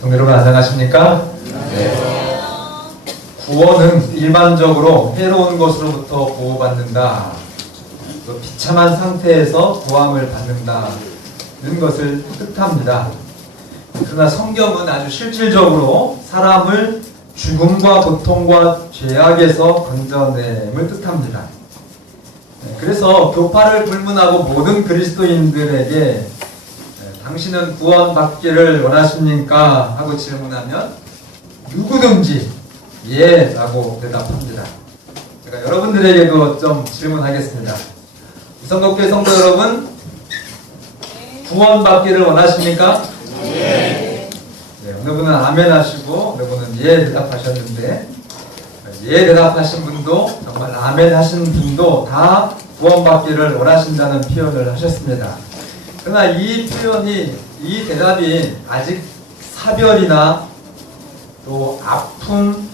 성도 여러분 안녕하십니까? 네. 구원은 일반적으로 해로운 것으로부터 보호받는다, 또 비참한 상태에서 구함을 받는다는 것을 뜻합니다. 그러나 성경은 아주 실질적으로 사람을 죽음과 고통과 죄악에서 건져냄을 뜻합니다. 그래서 교파를 불문하고 모든 그리스도인들에게 당신은 구원받기를 원하십니까? 하고 질문하면 누구든지 예 라고 대답합니다. 제가 여러분들에게도 좀 질문하겠습니다. 이성덕교회 성도 여러분, 구원받기를 원하십니까? 네. 어느 분은 아멘 하시고 어느 분은 예 대답하셨는데, 예 대답하신 분도 정말 아멘 하신 분도 다 구원받기를 원하신다는 표현을 하셨습니다. 그러나 이 대답이 아직 사별이나 또 아픔,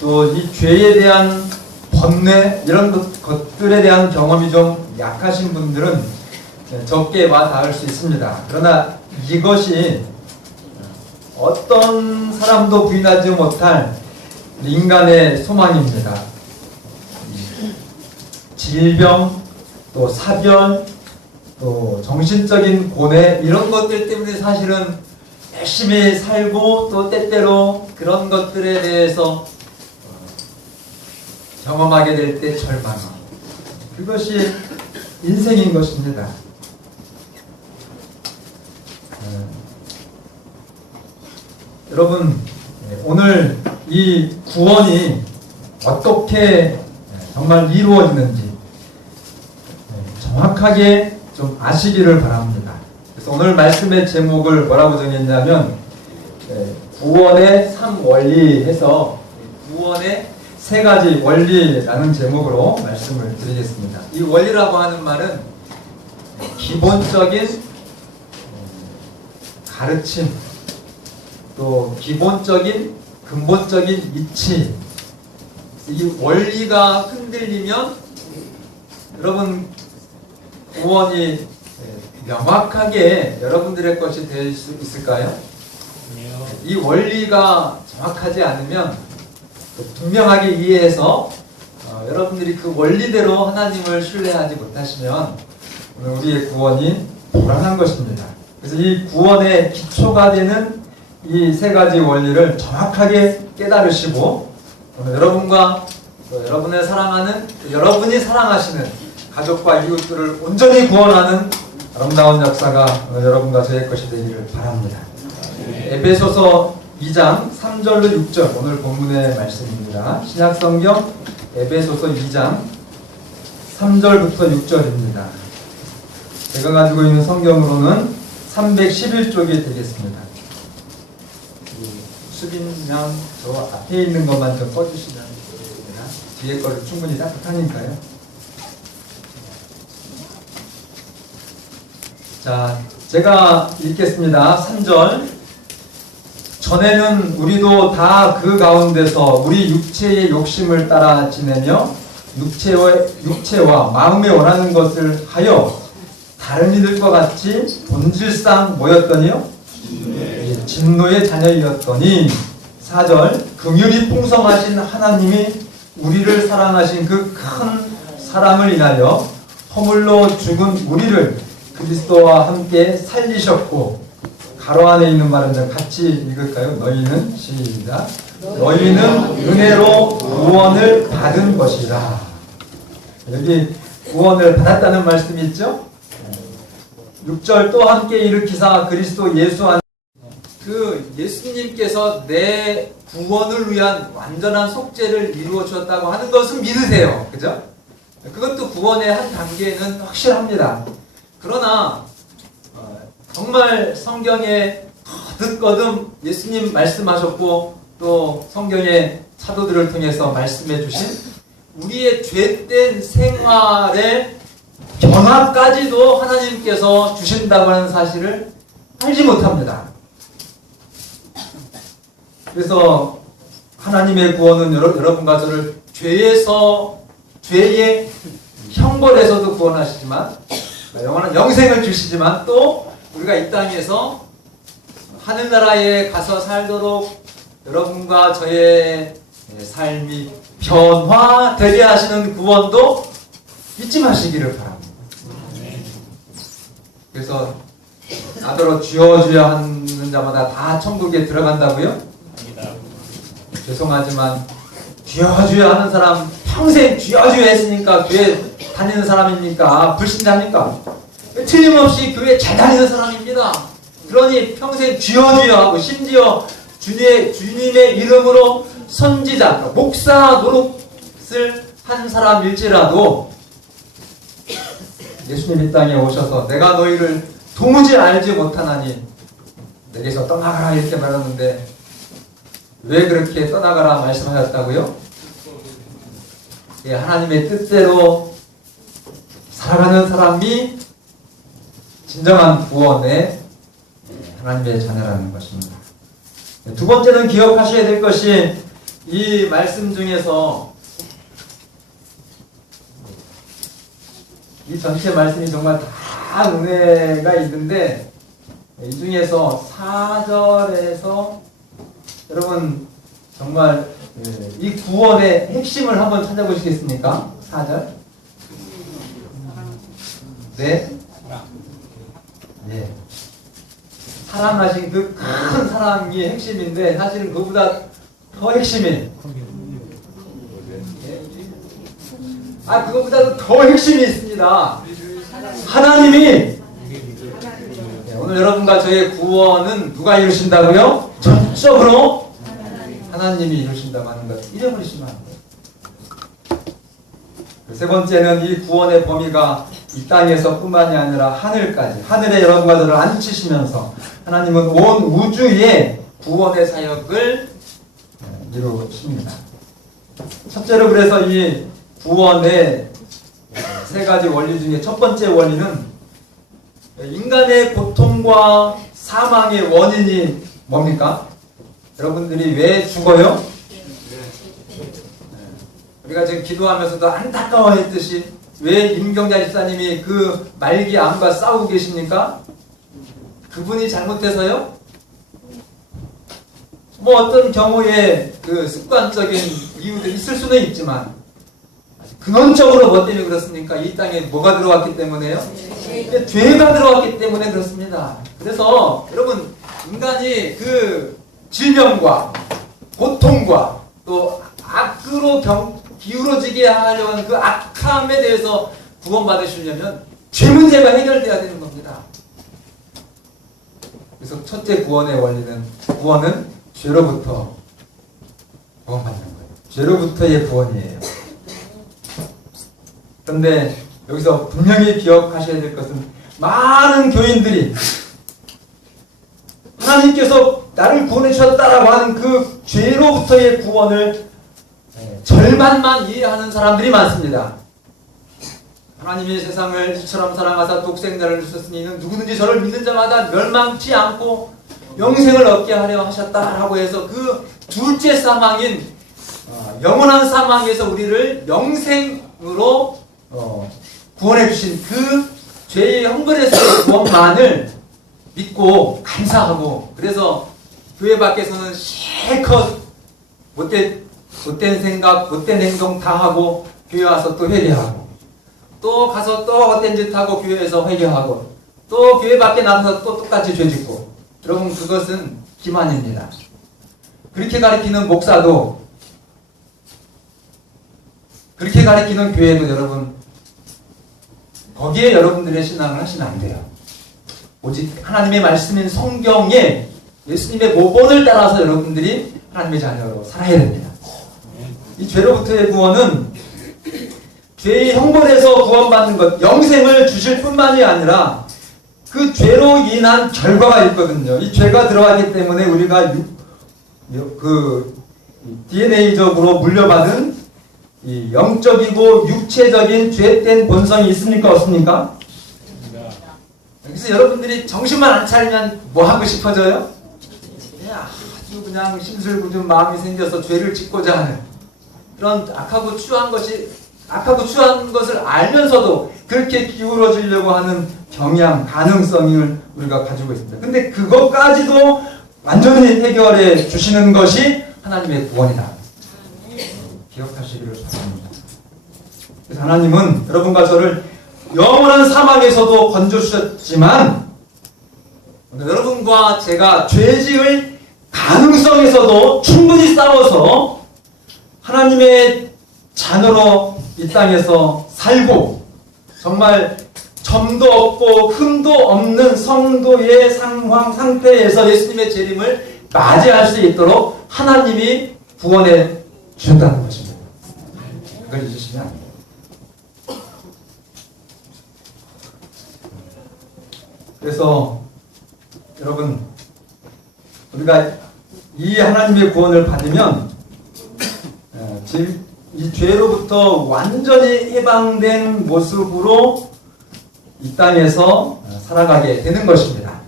또 이 죄에 대한 번뇌, 이런 것들에 대한 경험이 좀 약하신 분들은 적게 와 닿을 수 있습니다. 그러나 이것이 어떤 사람도 부인하지 못할 인간의 소망입니다. 질병, 또 사별, 또 정신적인 고뇌, 이런 것들 때문에 사실은 열심히 살고 또 때때로 그런 것들에 대해서 경험하게 될 때 절망함, 그것이 인생인 것입니다. 여러분, 오늘 이 구원이 어떻게 정말 이루어지는지 정확하게 좀 아시기를 바랍니다. 그래서 오늘 말씀의 제목을 뭐라고 정했냐면 구원의 3원리 해서 구원의 3가지 원리라는 제목으로 말씀을 드리겠습니다. 이 원리라고 하는 말은 기본적인 가르침, 또 기본적인 근본적인 이치, 이 원리가 흔들리면 여러분 구원이 명확하게 여러분들의 것이 될 수 있을까요? 이 원리가 정확하지 않으면 분명하게 이해해서 여러분들이 그 원리대로 하나님을 신뢰하지 못하시면 오늘 우리의 구원이 불안한 것입니다. 그래서 이 구원의 기초가 되는 이 3가지 원리를 정확하게 깨달으시고 여러분과 또 여러분을 사랑하는, 여러분이 사랑하시는 가족과 이웃들을 온전히 구원하는 아름다운 역사가 여러분과 저의 것이 되기를 바랍니다. 에베소서 2장 3절로 6절 오늘 본문의 말씀입니다. 신약성경 에베소서 2장 3절부터 6절입니다. 제가 가지고 있는 성경으로는 311쪽이 되겠습니다. 수빈양 저 앞에 있는 것만 좀 꺼주시면 되겠습니다. 뒤에 거를 충분히 따뜻하니까요. 자, 제가 읽겠습니다. 3절. 전에는 우리도 다 그 가운데서 우리 육체의 욕심을 따라 지내며 육체와 마음에 원하는 것을 하여 다른 이들과 같이 본질상 뭐였더니요? 진노의 자녀이었더니 4절. 긍휼이 풍성하신 하나님이 우리를 사랑하신 그 큰 사랑을 인하여 허물로 죽은 우리를 그리스도와 함께 살리셨고, 가로 안에 있는 말은 같이 읽을까요? 너희는 시작. 너희는 은혜로 구원을 받은 것이라. 여기 구원을 받았다는 말씀이 있죠? 6절. 또 함께 일으키사 그리스도 예수 안에 그 예수님께서 내 구원을 위한 완전한 속죄를 이루어 주었다고 하는 것은 믿으세요. 그죠? 그것도 구원의 한 단계는 확실합니다. 그러나 정말 성경에 거듭거듭 예수님 말씀하셨고 또 성경의 사도들을 통해서 말씀해 주신 우리의 죄된 생활의 변화까지도 하나님께서 주신다고 하는 사실을 알지 못합니다. 그래서 하나님의 구원은 여러분과 저를 죄의 형벌에서도 구원하시지만 영원한 영생을 주시지만 또 우리가 이 땅에서 하늘나라에 가서 살도록 여러분과 저의 삶이 변화되게 하시는 구원도 잊지 마시기를 바랍니다. 그래서 나더러 주여 주여 하는 자마다 다 천국에 들어간다고요? 죄송하지만 주여 주여 하는 사람 평생 주여 주여 했으니까 교회 다니는 사람입니까? 불신자입니까? 틀림없이 교회 잘 다니는 사람입니다. 그러니 평생 주여 주여 하고 심지어 주님의 이름으로 선지자, 목사 노릇을 한 사람일지라도 예수님 이 땅에 오셔서 내가 너희를 도무지 알지 못하나니 내게서 떠나가라 이렇게 말하는데 왜 그렇게 떠나가라 말씀하셨다고요? 예, 하나님의 뜻대로 살아가는 사람이 진정한 구원의 하나님의 자녀라는 것입니다. 두 번째는 기억하셔야 될 것이 이 말씀 중에서 이 전체 말씀이 정말 다 은혜가 있는데 이 중에서 4절에서 여러분 정말 이 구원의 핵심을 한번 찾아보시겠습니까? 4절. 네. 예. 사랑하신 그 큰 사랑이 핵심인데 사실은 그보다 더 핵심이 그거보다도 더 핵심이 있습니다. 하나님이 오늘 여러분과 저의 구원은 누가 이루신다고요? 전적으로 하나님이 이루신다고 하는 것 잊어버리시면 안 돼요. 세 번째는 이 구원의 범위가 이 땅에서 뿐만이 아니라 하늘까지, 하늘에 여러분과 저를 앉히시면서 하나님은 온 우주에 구원의 사역을 이루십니다. 첫째로 그래서 이 구원의 세 가지 원리 중에 첫 번째 원리는 인간의 고통과 사망의 원인이 뭡니까? 여러분들이 왜 죽어요? 우리가 지금 기도하면서도 안타까워했듯이 왜 임경자 집사님이 그 말기 암과 싸우고 계십니까? 그분이 잘못해서요? 뭐 어떤 경우에 그 습관적인 이유도 있을 수는 있지만 근원적으로 뭐 때문에 그렇습니까? 이 땅에 뭐가 들어왔기 때문에요? 죄가 들어왔기 때문에 그렇습니다. 그래서 여러분 인간이 그 질병과 고통과 또 악으로 기울어지게 하려는 그 악함에 대해서 구원받으시려면 죄 문제가 해결돼야 되는 겁니다. 그래서 첫째 구원의 원리는 구원은 죄로부터 구원받는 거예요. 죄로부터의 구원이에요. 그런데 여기서 분명히 기억하셔야 될 것은 많은 교인들이 하나님께서 나를 구원해 주셨다라고 하는 그 죄로부터의 구원을 절반만 이해하는 사람들이 많습니다. 하나님이 세상을 이처럼 사랑하사 독생자를 주셨으니 이는 누구든지 저를 믿는 자마다 멸망치 않고 영생을 얻게 하려 하셨다라고 해서 그 둘째 사망인 영원한 사망에서 우리를 영생으로 구원해 주신 그 죄의 형벌에서의 구원만을 믿고 감사하고 그래서 교회 밖에서는 실컷 못된 생각, 못된 행동 다 하고 교회 와서 또 회개하고 또 가서 또 헛된 짓 하고 교회에서 회개하고 또 교회 밖에 나가서 또 똑같이 죄 짓고 여러분 그것은 기만입니다. 그렇게 가르치는 목사도 그렇게 가르치는 교회도 여러분 거기에 여러분들의 신앙을 하시면 안 돼요. 오직 하나님의 말씀인 성경에 예수님의 모본을 따라서 여러분들이 하나님의 자녀로 살아야 됩니다. 이 죄로부터의 구원은 죄의 형벌에서 구원받는 것, 영생을 주실 뿐만이 아니라 그 죄로 인한 결과가 있거든요. 이 죄가 들어가기 때문에 우리가 그 DNA적으로 물려받은 이 영적이고 육체적인 죄된 본성이 있습니까? 없습니까? 그래서 여러분들이 정신만 안 차리면 뭐 하고 싶어져요? 아주 그냥 심술궂은 마음이 생겨서 죄를 짓고자 하는 그런 악하고 추한 것을 알면서도 그렇게 기울어지려고 하는 경향, 가능성을 우리가 가지고 있습니다. 근데 그것까지도 완전히 해결해 주시는 것이 하나님의 구원이다. 기억하시기를 바랍니다. 그래서 하나님은 여러분과 저를 영원한 사망에서도 건져주셨지만 여러분과 제가 죄지을 가능성에서도 충분히 싸워서 하나님의 자녀로 이 땅에서 살고 정말 점도 없고 흠도 없는 성도의 상태에서 예수님의 재림을 맞이할 수 있도록 하나님이 구원해 주셨다는 것입니다. 그걸 잊으시면 안 돼요. 그래서 여러분, 우리가 이 하나님의 구원을 받으면 이 죄로부터 완전히 해방된 모습으로 이 땅에서 살아가게 되는 것입니다.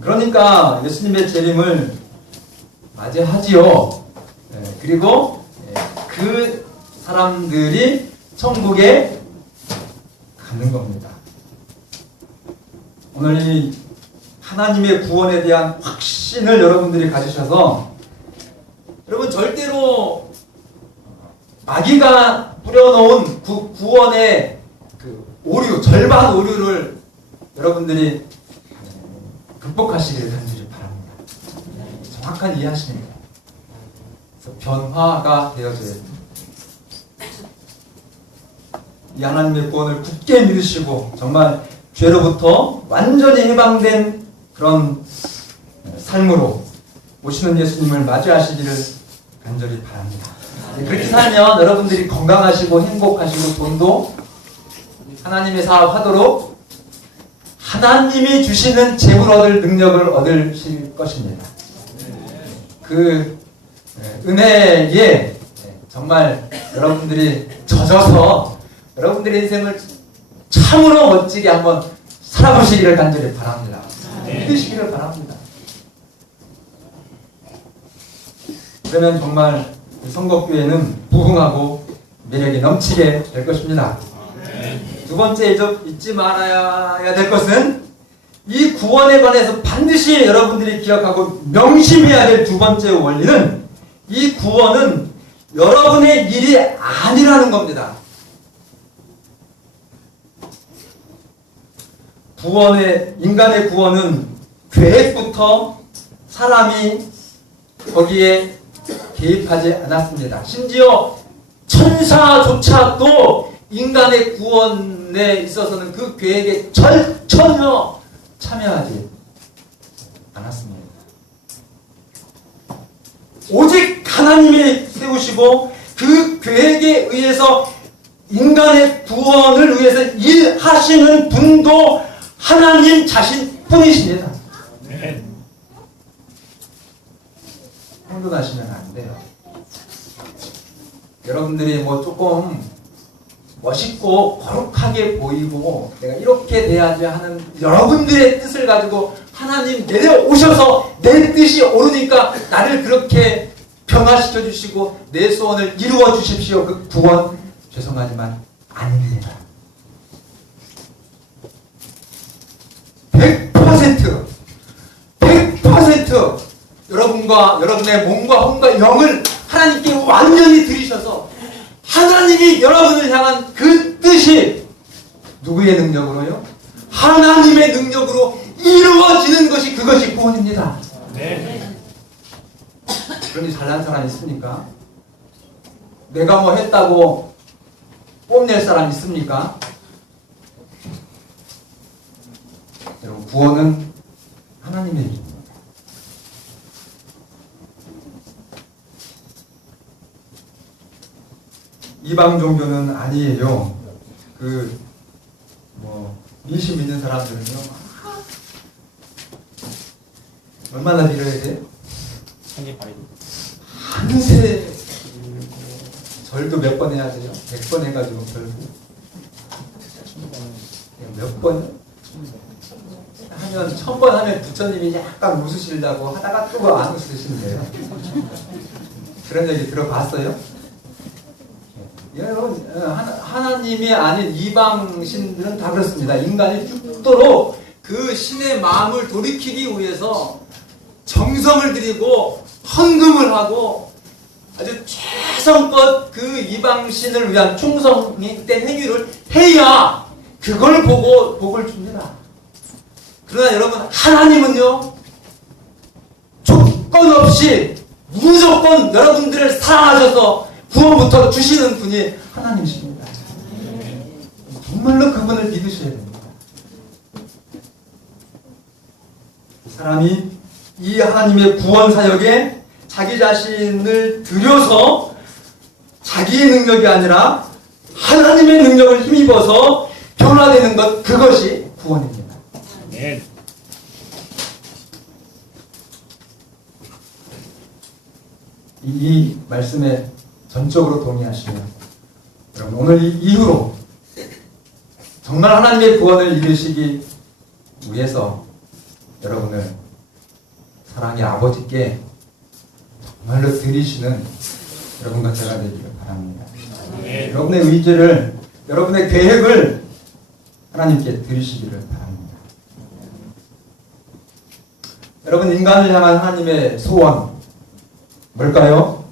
그러니까 예수님의 재림을 맞이하지요. 그리고 그 사람들이 천국에 가는 겁니다. 오늘 이 하나님의 구원에 대한 확신을 여러분들이 가지셔서 여러분 절대로 마귀가 뿌려놓은 구원의 그 오류, 절반 오류를 여러분들이 극복하시기를 간절히 바랍니다. 정확한 이해하십니까? 그래서 변화가 되어져야 됩니다. 이 하나님의 구원을 굳게 믿으시고 정말 죄로부터 완전히 해방된 그런 삶으로 오시는 예수님을 맞이하시기를 간절히 바랍니다. 그렇게 살면 여러분들이 건강하시고 행복하시고 돈도 하나님의 사업하도록 하나님이 주시는 재물 얻을 능력을 얻으실 것입니다. 그 은혜에 정말 여러분들이 젖어서 여러분들의 인생을 참으로 멋지게 한번 살아보시기를 간절히 바랍니다. 믿으시기를 바랍니다. 그러면 정말 성곡교회는 부흥하고 매력이 넘치게 될 것입니다. 두 번째 잊지 말아야 될 것은 이 구원에 관해서 반드시 여러분들이 기억하고 명심해야 될 두 번째 원리는 이 구원은 여러분의 일이 아니라는 겁니다. 인간의 구원은 계획부터 사람이 거기에 개입하지 않았습니다. 심지어 천사조차도 인간의 구원에 있어서는 그 계획에 전혀 참여하지 않았습니다. 오직 하나님이 세우시고 그 계획에 의해서 인간의 구원을 위해서 일하시는 분도 하나님 자신뿐이십니다. 혼돈하시면 안 돼요. 여러분들이 뭐 조금 멋있고 거룩하게 보이고 내가 이렇게 돼야지 하는 여러분들의 뜻을 가지고 하나님 내려오셔서 내 뜻이 오르니까 나를 그렇게 변화시켜 주시고 내 소원을 이루어 주십시오. 그 구원 죄송하지만 아닙니다. 100% 여러분과 여러분의 몸과 혼과 영을 하나님께 완전히 드리셔서 하나님이 여러분을 향한 그 뜻이 누구의 능력으로요? 하나님의 능력으로 이루어지는 것이 그것이 구원입니다. 네. 그러니 잘난 사람 있습니까? 내가 뭐 했다고 뽐낼 사람 있습니까? 여러분, 구원은 하나님의 일입니다. 이방 종교는 아니에요. 민심 있는 사람들은요, 얼마나 빌어야 돼요? 한세 절도 몇 번 해야 돼요? 100번 해가지고 결국 몇 번? 하면 1000번 하면 부처님이 약간 웃으시려고 하다가 또 안 웃으신대요. 그런 얘기 들어봤어요? 여러분, 하나님이 아닌 이방 신들은 다 그렇습니다. 인간이 죽도록 그 신의 마음을 돌이키기 위해서 정성을 들이고 헌금을 하고 아주 최선껏 그 이방 신을 위한 충성된 행위를 해야 그걸 보고 복을 줍니다. 그러나 여러분, 하나님은요, 조건 없이 무조건 여러분들을 사랑하셔서 구원부터 주시는 분이 하나님이십니다. 정말로 그분을 믿으셔야 됩니다. 사람이 이 하나님의 구원 사역에 자기 자신을 들여서 자기의 능력이 아니라 하나님의 능력을 힘입어서 변화되는 것, 그것이 구원입니다. 네. 이 말씀에 전적으로 동의하시면 여러분, 오늘 이후로 정말 하나님의 구원을 이루시기 위해서 여러분을 사랑의 아버지께 정말로 드리시는 여러분과 제가 되기를 바랍니다. 네. 여러분의 의지를, 여러분의 계획을 하나님께 드리시기를 바랍니다. 여러분, 인간을 향한 하나님의 소원 뭘까요?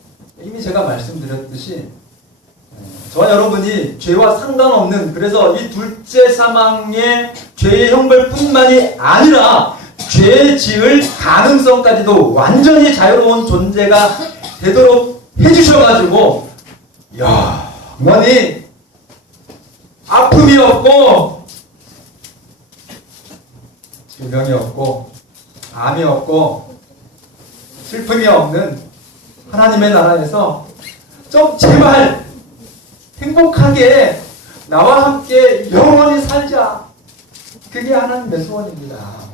이미 제가 말씀드렸듯이 저와 여러분이 죄와 상관없는, 그래서 이 둘째 사망의 죄의 형벌뿐만이 아니라 죄 지을 가능성까지도 완전히 자유로운 존재가 되도록 해주셔가지고 영원히 아픔이 없고 질병이 없고 암이 없고 슬픔이 없는 하나님의 나라에서 좀 제발 행복하게 나와 함께 영원히 살자. 그게 하나님의 소원입니다.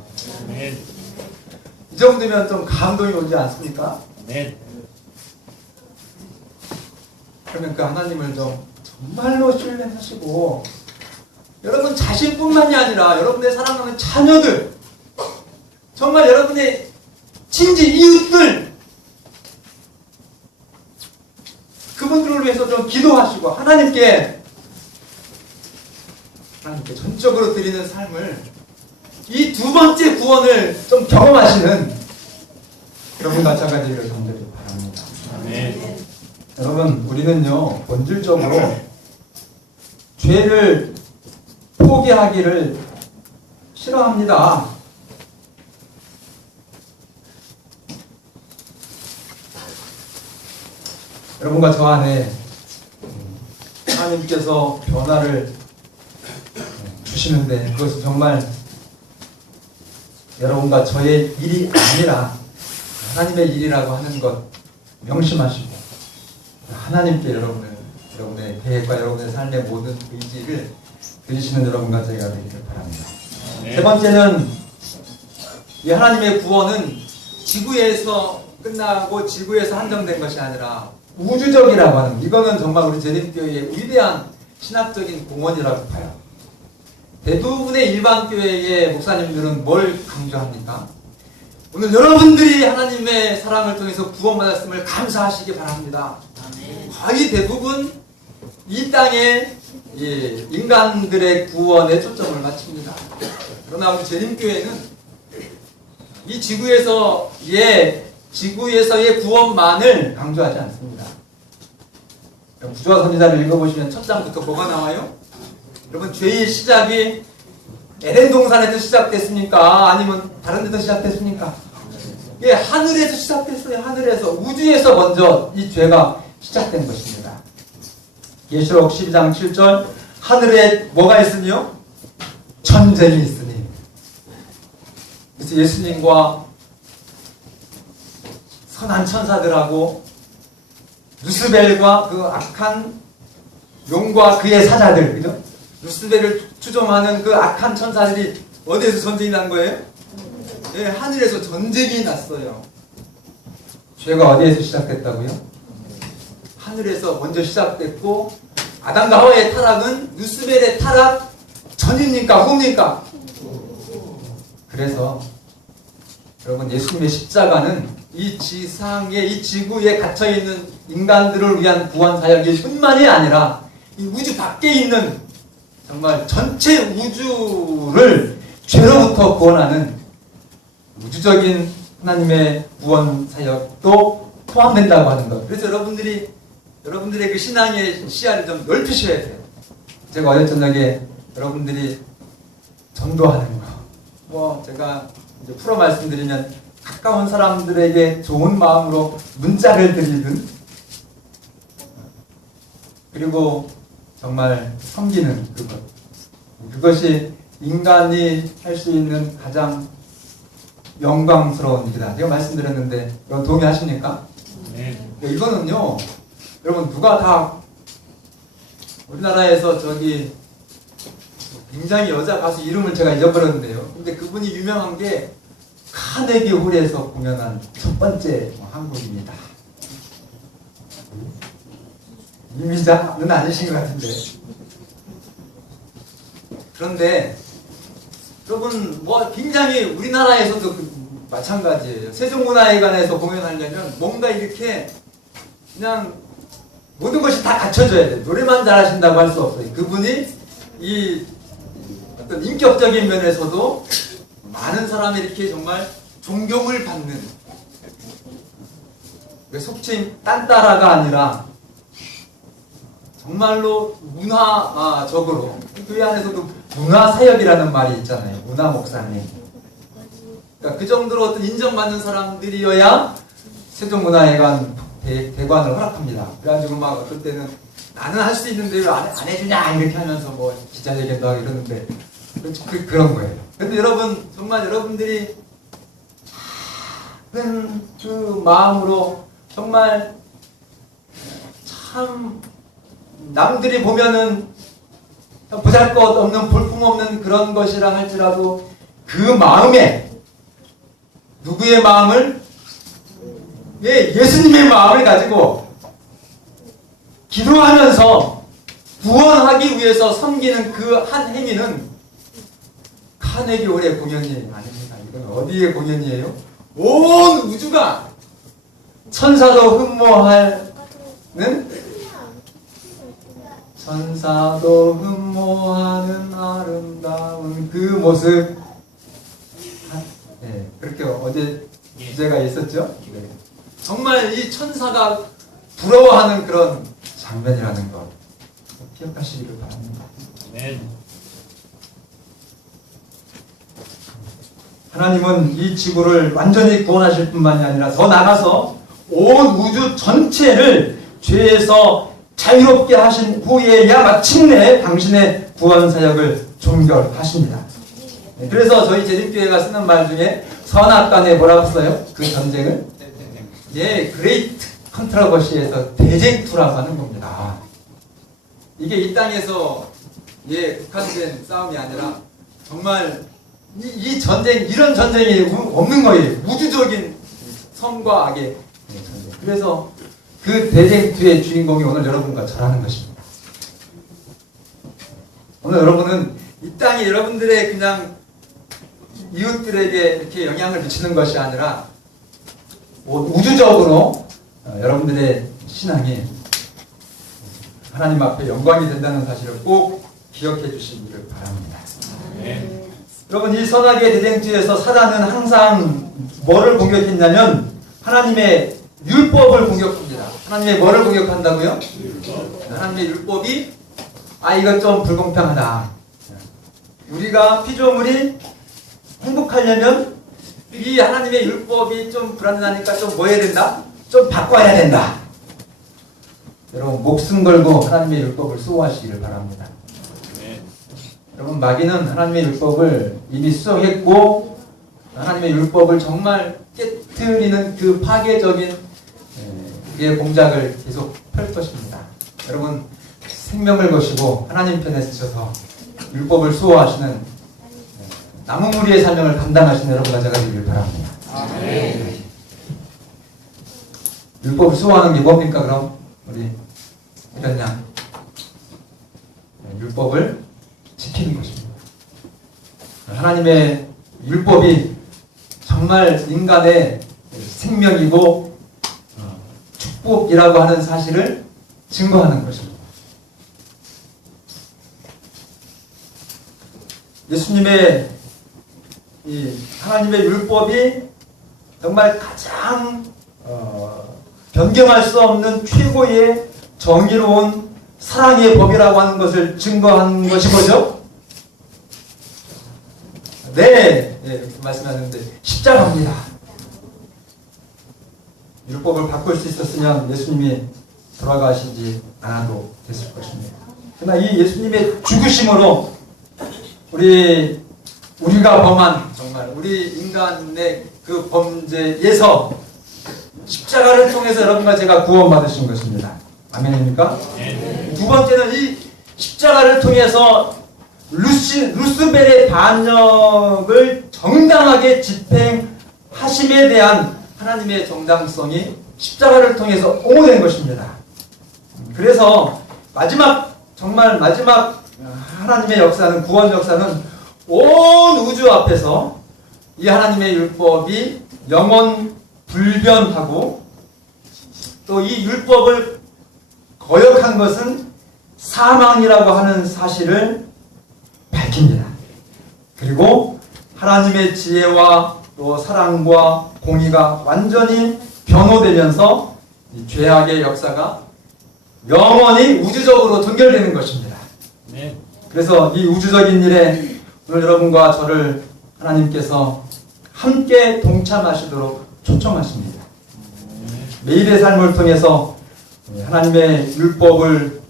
네. 이 정도면 좀 감동이 오지 않습니까? 네. 그러면 그 하나님을 좀 정말로 신뢰하시고 여러분 자신뿐만이 아니라 여러분의 사랑하는 자녀들, 정말 여러분의 친지 이웃들, 그분들을 위해서 좀 기도하시고 하나님께 전적으로 드리는 삶을, 이 두 번째 구원을 좀 경험하시는 여러분과 제가 되기를 간절히 바랍니다. 네. 여러분, 우리는요 본질적으로 죄를 포기하기를 싫어합니다. 여러분과 저 안에 하나님께서 변화를 주시는데 그것은 정말 여러분과 저의 일이 아니라 하나님의 일이라고 하는 것 명심하시고 하나님께 여러분의 계획과 여러분의 삶의 모든 의지를 드리시는 여러분과 저희가 되기를 바랍니다. 네. 세 번째는 이 하나님의 구원은 지구에서 끝나고 지구에서 한정된 것이 아니라 우주적이라고 하는, 이거는 정말 우리 재림교회의 위대한 신학적인 공헌이라고 봐요. 대부분의 일반 교회의 목사님들은 뭘 강조합니까? 오늘 여러분들이 하나님의 사랑을 통해서 구원받았음을 감사하시기 바랍니다. 거의 대부분 이 땅의 인간들의 구원에 초점을 맞춥니다. 그러나 우리 재림교회는 이 지구에서의 구원만을 강조하지 않습니다. 구조화 선지자를 읽어보시면 첫 장부터 뭐가 나와요? 여러분, 죄의 시작이 에덴 동산에서 시작됐습니까? 아니면 다른 데서 시작됐습니까? 예, 하늘에서 시작됐어요. 하늘에서, 우주에서 먼저 이 죄가 시작된 것입니다. 계시록 12장 7절, 하늘에 뭐가 있으며? 전쟁이 있으니. 그래서 예수님과 선한 천사들하고 루스벨과 그 악한 용과 그의 사자들, 그죠? 루스벨을 추종하는 그 악한 천사들이 어디에서 전쟁이 난 거예요? 예, 하늘에서 전쟁이 났어요. 죄가 어디에서 시작됐다고요? 하늘에서 먼저 시작됐고, 아담과 하와의 타락은 루스벨의 타락 전입니까? 후입니까? 그래서 여러분, 예수님의 십자가는 이 지상에 이 지구에 갇혀 있는 인간들을 위한 구원 사역일 뿐만이 아니라 이 우주 밖에 있는 정말 전체 우주를 죄로부터 구원하는 우주적인 하나님의 구원 사역도 포함된다고 하는 것. 그래서 여러분들의 그 신앙의 시야를 좀 넓히셔야 돼요. 제가 어제 저녁에 여러분들이 전도하는 거, 제가 이제 풀어 말씀드리면 가까운 사람들에게 좋은 마음으로 문자를 드리든, 그리고 정말 섬기는 그것이 인간이 할 수 있는 가장 영광스러운 일이다. 제가 말씀드렸는데 여러분 동의하십니까? 아멘. 이거는요, 여러분 누가 다 우리나라에서 굉장히 여자 가수 이름을 제가 잊어버렸는데요. 근데 그분이 유명한 게 카네기 홀에서 공연한 첫 번째 한국입니다. 이미자는 아니신 것 같은데. 그런데 여러분 굉장히 우리나라에서도 마찬가지예요. 세종문화회관에서 공연하려면 뭔가 이렇게 그냥 모든 것이 다 갖춰져야 돼요. 노래만 잘하신다고 할 수 없어요. 그분이 이 어떤 인격적인 면에서도 많은 사람이 이렇게 정말 존경을 받는, 속칭 딴따라가 아니라 정말로 문화적으로, 교회 안에서도 문화사역이라는 말이 있잖아요. 문화목사님. 그러니까 그 정도로 어떤 인정받는 사람들이어야 세종문화회관 대관을 허락합니다. 그래가지고 막 어떨 때는 나는 할 수 있는데 왜 안 해주냐 이렇게 하면서 기자회견도 하고 이러는데 그런 거예요. 근데 여러분, 정말 여러분들이 큰 그 마음으로 정말 참 남들이 보면은 보잘것없는 볼품없는 그런 것이라 할지라도 그 마음에 누구의 마음을, 예수님의 마음을 가지고 기도하면서 구원하기 위해서 섬기는 그 한 행위는 카네기 홀의 공연이 아닙니다. 이건 어디의 공연이에요? 온 우주가 천사도 흠모하는 아름다운 그 모습. 그렇게 어제 주제가 있었죠? 정말 이 천사가 부러워하는 그런 장면이라는 것 기억하시기를 바랍니다. 아멘. 하나님은 이 지구를 완전히 구원하실 뿐만이 아니라 더 나아가서 온 우주 전체를 죄에서 자유롭게 하신 후에야 마침내 당신의 구원 사역을 종결하십니다. 그래서 저희 재림교회가 쓰는 말 중에 선악간에 뭐라고 써요? 그 전쟁을? 그레이트 컨트러버시에서 대쟁투라고 하는 겁니다. 이게 이 땅에서 국한된 싸움이 아니라 정말 이 전쟁, 이런 전쟁이 없는 거예요. 우주적인 선과 악의 전쟁. 그래서 그 대쟁투의 주인공이 오늘 여러분과 저라는 것입니다. 오늘 여러분은 이 땅이 여러분들의 그냥 이웃들에게 이렇게 영향을 미치는 것이 아니라 우주적으로 여러분들의 신앙이 하나님 앞에 영광이 된다는 사실을 꼭 기억해 주시기를 바랍니다. 아멘. 여러분, 이 선악의 대쟁투에서 사단은 항상 뭐를 공격했냐면 하나님의 율법을 공격합니다. 하나님의 뭐를 공격한다고요? 하나님의 율법이 이것 좀 불공평하다. 우리가 피조물이 행복하려면 이 하나님의 율법이 좀 불안하니까 좀 뭐 해야 된다? 좀 바꿔야 된다. 여러분, 목숨 걸고 하나님의 율법을 수호하시기를 바랍니다. 여러분, 마귀는 하나님의 율법을 이미 수정했고 하나님의 율법을 정말 깨트리는 그 파괴적인 그의 공작을 계속 펼 것입니다. 여러분, 생명을 거시고 하나님 편에 서셔서 율법을 수호하시는 남은 우리의 사명을 감당하시는 여러분과 제가 되기를 바랍니다. 아멘. 율법을 수호하는 게 뭡니까? 그럼 우리 이런 양 율법을 지키는 것입니다. 하나님의 율법이 정말 인간의 생명이고 축복이라고 하는 사실을 증거하는 것입니다. 예수님의 이 하나님의 율법이 정말 가장 변경할 수 없는 최고의 정의로운 사랑의 법이라고 하는 것을 증거한 것이 뭐죠? 네, 이렇게 말씀하셨는데 십자가입니다. 율법을 바꿀 수 있었으면 예수님이 돌아가시지 않아도 됐을 것입니다. 그러나 이 예수님의 죽으심으로 우리가 범한 정말 우리 인간의 그 범죄에서 십자가를 통해서 여러분과 제가 구원받으신 것입니다. 아멘입니까? 네. 두 번째는 이 십자가를 통해서 루스벨의 반역을 정당하게 집행하심에 대한 하나님의 정당성이 십자가를 통해서 옹호된 것입니다. 그래서 정말 마지막 하나님의 역사는, 구원 역사는 온 우주 앞에서 이 하나님의 율법이 영원 불변하고 또 이 율법을 거역한 것은 사망이라고 하는 사실을 밝힙니다. 그리고 하나님의 지혜와 또 사랑과 공의가 완전히 변호되면서 이 죄악의 역사가 영원히 우주적으로 종결되는 것입니다. 네. 그래서 이 우주적인 일에 오늘 여러분과 저를 하나님께서 함께 동참하시도록 초청하십니다. 매일의 삶을 통해서 하나님의 율법을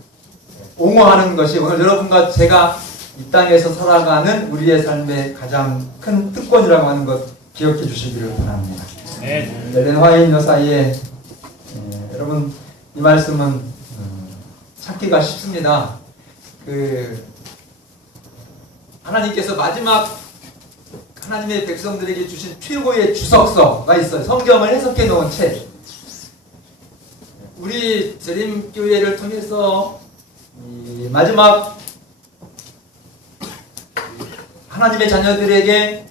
옹호하는 것이 오늘 여러분과 제가 이 땅에서 살아가는 우리의 삶의 가장 큰 특권이라고 하는 것 기억해 주시기를 바랍니다. 네. 엘렌 화이트 여사의 여러분 이 말씀은 찾기가 쉽습니다. 하나님께서 마지막 하나님의 백성들에게 주신 최고의 주석서가 있어요. 성경을 해석해 놓은 책. 우리 재림교회를 통해서 이 마지막 하나님의 자녀들에게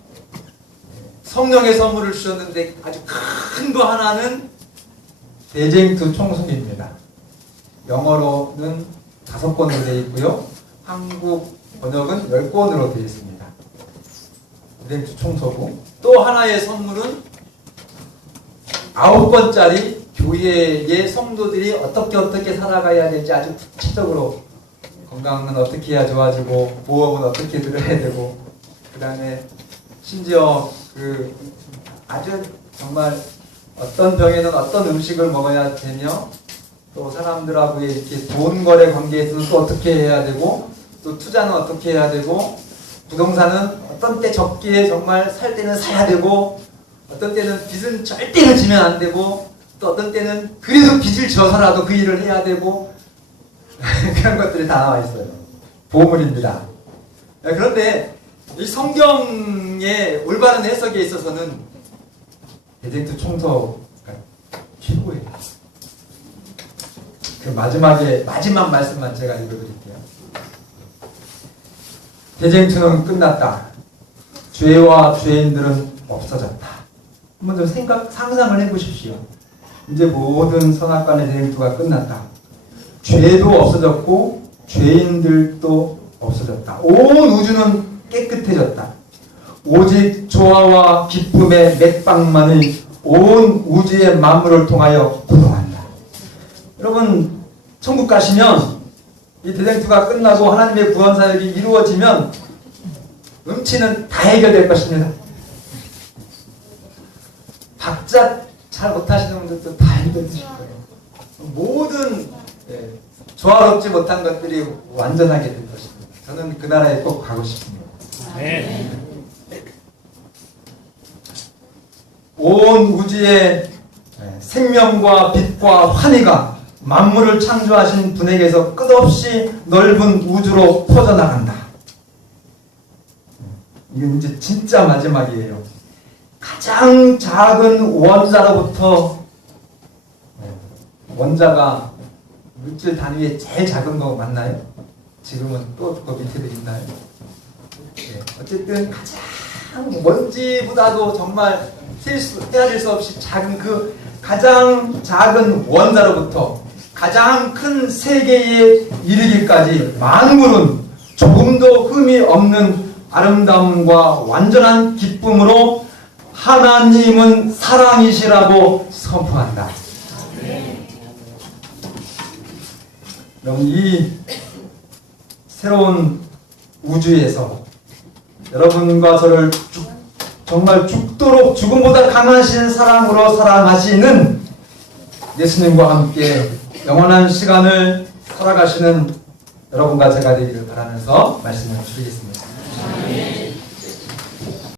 성령의 선물을 주셨는데 아주 큰 거 하나는 대쟁투 총성입니다. 영어로는 5권으로 되어 있고요. 한국 번역은 10권으로 되어 있습니다. 대쟁투 총서고 또 하나의 선물은 9권짜리 교회의 성도들이 어떻게 살아가야 될지 아주 구체적으로 건강은 어떻게 해야 좋아지고 보험은 어떻게 들어야 되고 그 다음에 심지어 아주 정말 어떤 병에는 어떤 음식을 먹어야 되며 또 사람들하고 이렇게 돈 거래 관계에서는 또 어떻게 해야 되고 또 투자는 어떻게 해야 되고 부동산은 어떤 때 적기에 정말 살 때는 사야 되고 어떤 때는 빚은 절대로 지면 안 되고 또 어떤 때는 그래도 빚을 져서라도 그 일을 해야 되고 그런 것들이 다 나와 있어요. 보물입니다. 그런데 이 성경의 올바른 해석에 있어서는 대쟁투 총서가 최고예요. 그 마지막 말씀만 제가 읽어드릴게요. 대쟁투는 끝났다. 죄와 죄인들은 없어졌다. 한번 좀 상상을 해보십시오. 이제 모든 선악간의 대쟁투가 끝났다. 죄도 없어졌고 죄인들도 없어졌다. 온 우주는 깨끗해졌다. 오직 조화와 기쁨의 맥박만이 온 우주의 만물을 통하여 구동한다. 여러분 천국 가시면 이 대쟁투가 끝나고 하나님의 구원사역이 이루어지면 음치는 다 해결될 것입니다. 박자 잘 못하시는 분들도 다 해결되실 거예요. 모든 조화롭지 못한 것들이 완전하게 될 것입니다. 저는 그 나라에 꼭 가고 싶습니다. 네. 온 우주의 생명과 빛과 환희가 만물을 창조하신 분에게서 끝없이 넓은 우주로 퍼져나간다. 이건 이제 진짜 마지막이에요. 가장 작은 원자로부터 원자가 물질 단위의 제일 작은 거 맞나요? 지금은 또 그 밑에도 있나요? 어쨌든 가장 먼지보다도 정말 떼어질 수 없이 작은 그 가장 작은 원자로부터 가장 큰 세계에 이르기까지 만물은 조금도 흠이 없는 아름다움과 완전한 기쁨으로 하나님은 사랑이시라고 선포한다. 여러분, 이 새로운 우주에서 여러분과 저를 정말 죽도록 죽음보다 강하신 사랑으로 사랑하시는 예수님과 함께 영원한 시간을 살아가시는 여러분과 제가 되기를 바라면서 말씀을 드리겠습니다.